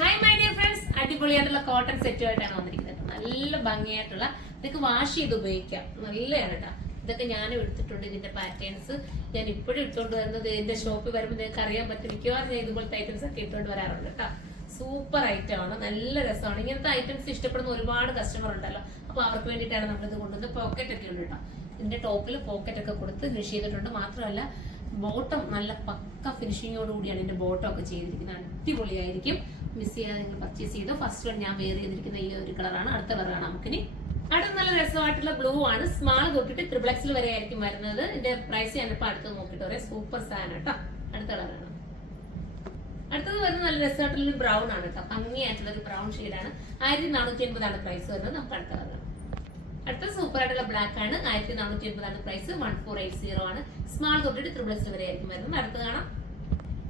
Hi my dear friends, അടിപൊളിയായിട്ടുള്ള cotton സെറ്റുമായിട്ടാണ് വന്നിരിക്കുന്നത്. നല്ല ഭംഗിയായിട്ടുള്ള, ഇതൊക്കെ വാഷ് ചെയ്ത് ഉപയോഗിക്കാം. നല്ലതാണ് കേട്ടോ. ഇതൊക്കെ ഞാനും എടുത്തിട്ടുണ്ട്. ഇതിന്റെ പാറ്റേൺസ് ഞാൻ ഇപ്പോഴും ഇട്ടുകൊണ്ട് വരുന്നത് എന്റെ ഷോപ്പിൽ വരുമ്പോൾ നിങ്ങൾക്ക് അറിയാൻ പറ്റും. മിക്കവാറും ഞാൻ ഇതുപോലത്തെ ഐറ്റംസ് ഒക്കെ ഇട്ടുകൊണ്ട് വരാറുണ്ട് കേട്ടോ. സൂപ്പർ ഐറ്റം ആണ്, നല്ല രസമാണ്. ഇങ്ങനത്തെ ഐറ്റംസ് ഇഷ്ടപ്പെടുന്ന ഒരുപാട് കസ്റ്റമർ ഉണ്ടല്ലോ, അപ്പൊ അവർക്ക് വേണ്ടിയിട്ടാണ് നമ്മളിത് കൊണ്ടുവന്നത്. പോക്കറ്റ് ഒക്കെ ഉണ്ട് കേട്ടോ. ഇതിന്റെ ടോപ്പിൽ പോക്കറ്റ് ഒക്കെ കൊടുത്ത് ഫിനിഷ് ചെയ്തിട്ടുണ്ട്. മാത്രമല്ല ബോട്ടം നല്ല പക്ക ഫിനിഷിങ്ങോട് കൂടിയാണ് ഇതിന്റെ ബോട്ടം ഒക്കെ ചെയ്തിരിക്കുന്നത്. അടിപൊളിയായിരിക്കും. മിസ് ചെയ്യാതെ നിങ്ങൾ പർച്ചേസ് ചെയ്തു. ഫസ്റ്റ് വൺ ഞാൻ വെയർ ചെയ്തിരിക്കുന്ന ഈ ഒരു കളറാണ്. അടുത്ത കളറാണ് നമുക്കിനി. അടുത്ത നല്ല രസമായിട്ടുള്ള ബ്ലൂ ആണ്. സ്മാൾ തൊട്ടിട്ട് ട്രിപ്പിൾ വരെ ആയിരിക്കും വരുന്നത്. ഇതിന്റെ പ്രൈസ് ഞാനിപ്പോ അടുത്ത് നോക്കിയിട്ട് പറയാം. സൂപ്പർ സാധനം കേട്ടോ. അടുത്ത കളറാണ്. അടുത്തത് വരുന്നത് നല്ല രസമായിട്ടുള്ള ബ്രൗൺ ആണ് കേട്ടോ. ഭംഗിയായിട്ടുള്ള ഒരു ബ്രൗൺ ഷെയ്ഡാണ്. 1480 പ്രൈസ് വരുന്നത്. നമുക്ക് അടുത്ത കളറാണ്. അടുത്ത സൂപ്പർ ആയിട്ടുള്ള ബ്ലാക്ക് ആണ്. 1480 പ്രൈസ്. 1480 ആണ്. സ്മാൾ തൊട്ടിട്ട് ട്രിപ്പിൾ വരെ ആയിരിക്കും വരുന്നത്. അടുത്ത് കാണാം.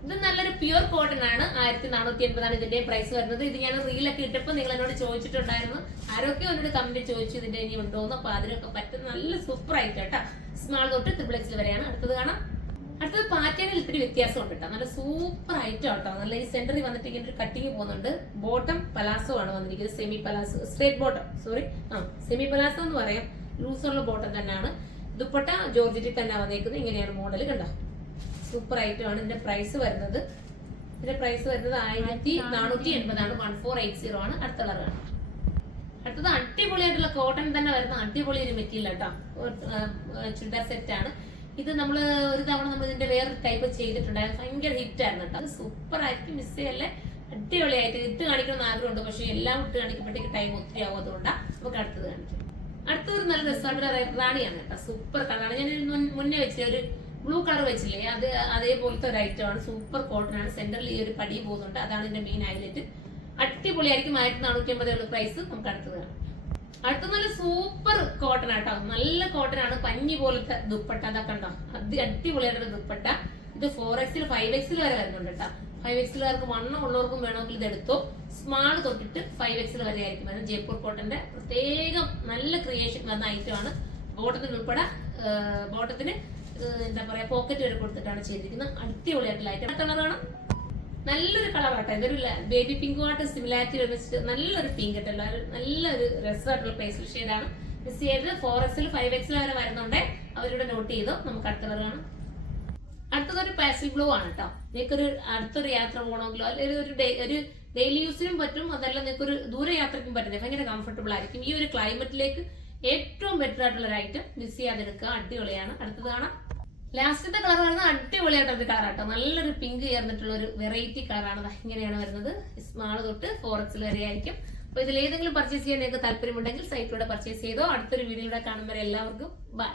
ഇത് നല്ലൊരു പ്യൂർ കോട്ടൺ ആണ്. 1480 ഇതിന്റെ പ്രൈസ് വരുന്നത്. ഇത് ഞാൻ റീലൊക്കെ ഇട്ടപ്പോൾ നിങ്ങൾ എന്നോട് ചോദിച്ചിട്ടുണ്ടായിരുന്നു. ആരൊക്കെ എന്നോട് കമന്റ് ചോദിച്ചു ഇതിന്റെ ഇനി ഉണ്ടോന്ന്. അപ്പൊ അതിനൊക്കെ പറ്റുന്ന നല്ല സൂപ്പർ ആയിട്ട് കേട്ടോ. സ്മാൾ തൊട്ട് ട്രിപ്പിൾ വരെയാണ്. അടുത്തത് കാണാം. അടുത്തത് പാറ്റേണിൽ ഇത്തിരി വ്യത്യാസം ഉണ്ട് കേട്ടോ. നല്ല സൂപ്പർ ഐറ്റം കേട്ടോ. നല്ല ഈ സെന്ററിൽ വന്നിട്ട് ഇങ്ങനെ ഒരു കട്ടിങ് പോകുന്നുണ്ട്. ബോട്ടം പലാസോ ആണ് വന്നിരിക്കുന്നത്. Semi palazzo, straight bottom, sorry, semi palazzo എന്ന് പറയാം. ലൂസുള്ള ബോട്ടം തന്നെയാണ്. ദുപ്പട്ട ജോർജറ്റിൽ തന്നെ വന്നേക്കുന്നത്. ഇങ്ങനെയാണ് മോഡൽ കണ്ടോ. സൂപ്പർ ഐറ്റം ആണ്. ഇതിന്റെ പ്രൈസ് വരുന്നത് 1480 ആണ്. 1480 ആണ്. അടുത്ത കളറാണ്. അടുത്തത് അടിപൊളിയായിട്ടുള്ള കോട്ടൺ തന്നെ വരുന്ന അടിപൊളി ഒരു മെറ്റീരിയൽ കേട്ടോ. ചുരിദാർ സെറ്റ് ആണ് ഇത്. നമ്മള് ഒരു തവണ നമ്മൾ ഇതിന്റെ വേറെ ടൈപ്പ് ചെയ്തിട്ടുണ്ടായിരുന്നു. ഭയങ്കര ഹിറ്റ് ആയിരുന്നു കേട്ടോ. അത് സൂപ്പർ ആയിട്ട് മിസ് ചെയ്യല്ലേ. അടിപൊളിയായിട്ട് ഇട്ട് കാണിക്കണം ആഗ്രഹമുണ്ട്. പക്ഷെ എല്ലാം ഇട്ട് കാണിക്കുമ്പോഴത്തേക്ക് ടൈം ഒത്തിരി ആവും. അതുകൊണ്ടാണ് നമുക്ക് അടുത്തത് കാണിക്കാം. അടുത്തൊരു നല്ല രസമായിട്ടുള്ള റാണിയാണ് കേട്ടോ. സൂപ്പർ കളറാണ്. ഞാൻ മുന്നേ വെച്ച ഒരു ബ്ലൂ കളർ വെച്ചില്ലേ, അത് അതേപോലത്തെ ഒരു ഐറ്റം ആണ്. സൂപ്പർ കോട്ടൺ ആണ്. സെന്ററിൽ ഈ ഒരു പടി പോകുന്നുണ്ട്. അതാണ് ഇതിന്റെ മെയിൻ ഹൈലൈറ്റ്. അടിപൊളിയായിരിക്കും. 1480 പ്രൈസ്. നമുക്ക് അടുത്തത് കാണാം. അടുത്ത നല്ല സൂപ്പർ കോട്ടൺ ആട്ടോ. നല്ല കോട്ടൺ ആണ്. പഞ്ഞി പോലത്തെ ദുപ്പട്ട അതൊക്കെ ഉണ്ടോ. അടിപൊളിയായിട്ടുള്ള ദുപ്പട്ട. ഇത് 4XL 5XL വരെ വരുന്നുണ്ട് കേട്ടോ. 5XLകാർക്ക് വണ്ണം ഉള്ളവർക്കും വേണമെങ്കിൽ ഇത് എടുത്തോ. സ്മാൾ തൊട്ടിട്ട് 5XL വരെ ആയിരിക്കും വരുന്നത്. ജയ്പൂർ കോട്ടന്റെ പ്രത്യേകം നല്ല ക്രിയേഷൻ വന്ന ഐറ്റം ആണ്. ബോട്ടത്തിന് ഉൾപ്പെടെ ബോട്ടത്തിന് എന്താ പറയാ പോക്കറ്റ് വരെ കൊടുത്തിട്ടാണ് ചെയ്തിരിക്കുന്നത്. അടിപൊളിയായിട്ടുള്ള ഐറ്റം. കളറാണ്. നല്ലൊരു കളർ ആട്ടോ. ഇതൊരു ബേബി പിങ്കുമായിട്ട് സിമിലാരിറ്റി വെച്ചിട്ട് നല്ലൊരു പിങ്ക് ആയിട്ടുള്ള നല്ലൊരു രസമായിട്ടുള്ള പേസ്റ്റൽ ഷെയ്ഡാണ്. മിസ് ചെയ്ത് 4XL 5XL വരെ വരുന്നുണ്ട്. അവരിവിടെ നോട്ട് ചെയ്തോ. നമുക്ക് അടുത്ത കളറാണ്. അടുത്തതൊരു പാസ്റ്റൽ ബ്ലൂ ആണ് കേട്ടോ. നിങ്ങൾക്കൊരു അടുത്തൊരു യാത്ര പോകണമെങ്കിലോ അല്ലെങ്കിൽ ഒരു ഡെയിലി യൂസിനും പറ്റും. അതല്ല നിങ്ങൾക്കൊരു ദൂരയാത്രയ്ക്കും പറ്റുന്നത്. ഭയങ്കര കംഫർട്ടബിൾ ആയിരിക്കും. ഈ ഒരു ക്ലൈമറ്റിലേക്ക് ഏറ്റവും ബെറ്റർ ആയിട്ടുള്ള ഒരു ഐറ്റം. മിസ് ചെയ്യാതെടുക്കുക. അടിപൊളിയാണ്. അടുത്തത് കാണാം. ലാസ്റ്റത്തെ കളർ വരുന്നത് അടിപൊളിയായിട്ടൊരു കളർ ആട്ടോ. നല്ലൊരു പിങ്ക് ചേർന്നിട്ടുള്ള ഒരു വെറൈറ്റി കളറാണ്. ഇങ്ങനെയാണ് വരുന്നത്. സ്മാൾ തൊട്ട് 4XL വരെ ആയിരിക്കും. അപ്പൊ ഇതിൽ ഏതെങ്കിലും പർച്ചേസ് ചെയ്യാൻ നിങ്ങൾക്ക് താല്പര്യമുണ്ടെങ്കിൽ സൈറ്റിലൂടെ പർച്ചേസ് ചെയ്തോ. അടുത്തൊരു വീഡിയോയിലൂടെ കാണുമ്പോൾ എല്ലാവർക്കും ബൈ.